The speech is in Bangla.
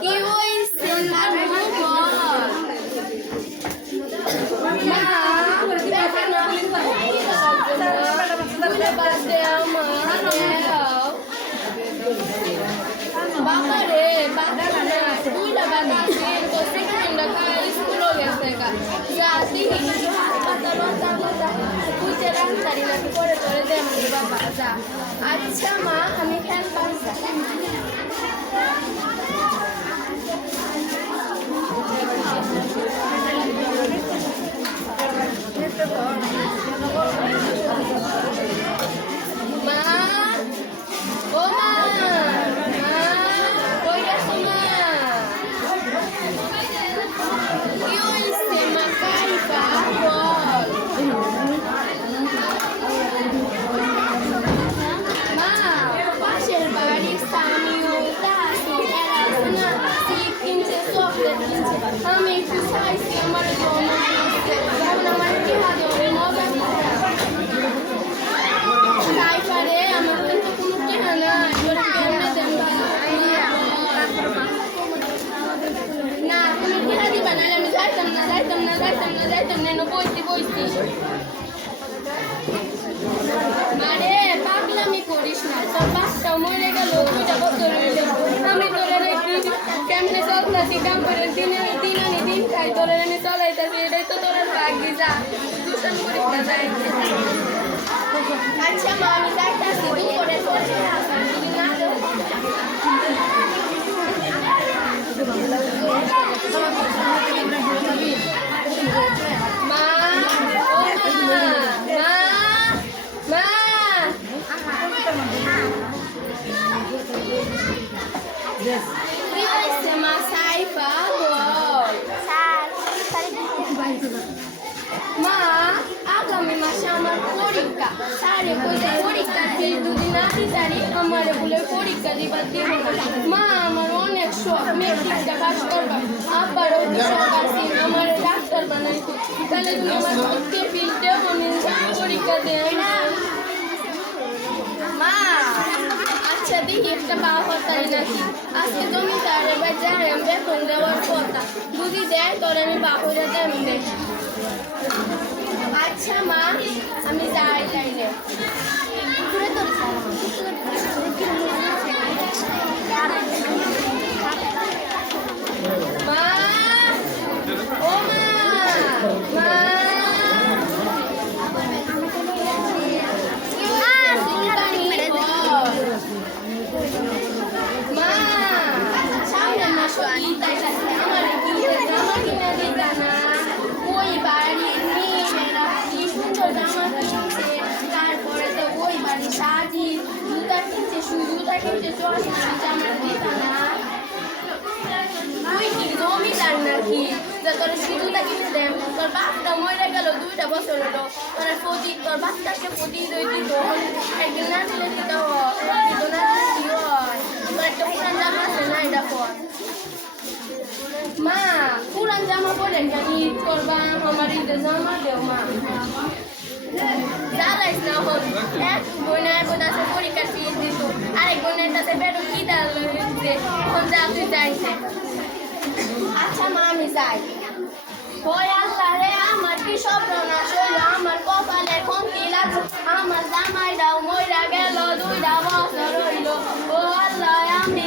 কি হইছে কারু বল মা দেখা না বুঝে বাদে আমার বাবা রে বাবা না দুইটা বাবা আছে তো সেকেন্ড খাই স্কুলে গেছে যা দিহি হাসপাতাল ওটা বুঝে রাস্তারি না করে করে দে আমার বাবা যা আচ্ছা মা আমি ফ্যান পাচ্ছি মা ও মা মা কই গেছো মা কি হইছে মা কাইফা বল মা পাশের বাড়ির স্বামীও তাসি এরা না সিপ কিনছে চকলেট কিনছে আমি একটু চাইছি আমার জন্য এখন আমার কি হাতে ওরে মজা কাইফা রে আমার তো কোনো কেনা নাই ওরে কেমনে দেন না তুমি কেনা দিবা না আমি যাইতাম না বইতি মারে পাগলামি করিস না তোর বাচ্চা মরে গেল দুইটা বছর হইল আমি তোরে রেখে কেমনে চলতেছি কাম করে দিন খাই তোরে এনে চলাইতেছি এটাই তো তোর ভাগ্যি যা দূষণ করিস না যাই আচ্ছা মা আমি যাইতাছি দুপুরে বসে আসা যদি না মা ও মা কি হয়েছে মা সাইফা বল মা আগামী মাসে আমার পরীক্ষা সারে কইতে পরীক্ষা দুদিন আগে জানি আমার বলে পরীক্ষা দিবার দিব মা আমার অনেক শখ মেট্রিকটা পাস করবা আবারও শখ আছে আমার ডাক্তার বানাইতে তাহলে তুমি আমার ভর্তি ফিস দেও আমি পরীক্ষা দেই না মা আচ্ছা দেখি একটা পাওয়া হতাই নাকি আজকে জমিদারে বাজারে আমি বেতন দেওয়ার কথা বুঝি দেয় তোর আমি বাপুরে দেবো দেখি আচ্ছা মা আমি যাই তাইলে মা ও মা মা সামনে মাস আমার জামা কিনে দিতা না ওই বাড়ির মেয়েরা কি সুন্দর জামা কিনছে তারপরে তো ওই বাড়ির শাড়ি জুতা কিনছে জুতা কিনছে জামা দিতা না তুই কি জমিদার নাকি যে তোর জুতা কিনে দেন তোর বাপটা মরে গেল 2টা বছর হলো তোর বাচ্চাকে প্রতি দিত একদিন না দিলে দিত না তোর একটা পুরান জামা আছে না এটা পর মা পুরান জামা পরেন কেন ঈদ করবা আমার ঈদের জামা দেও মা জ্বালাইস না হল এক বোনের বোধাছে পরীক্ষার ফিস দিত আরেক বোনের কাছে বেরো কি দাল হচ্ছে এখন যা তুই যাইছে আচ্ছা মা আমি যাই ওই আল্লাহ রে আমার কি সর্বনাশ হইল আমার কপালে কমতি লাগলো আমার জামাইটাও মইরা গেল 2টা বছর হইল ও আল্লাহ আমি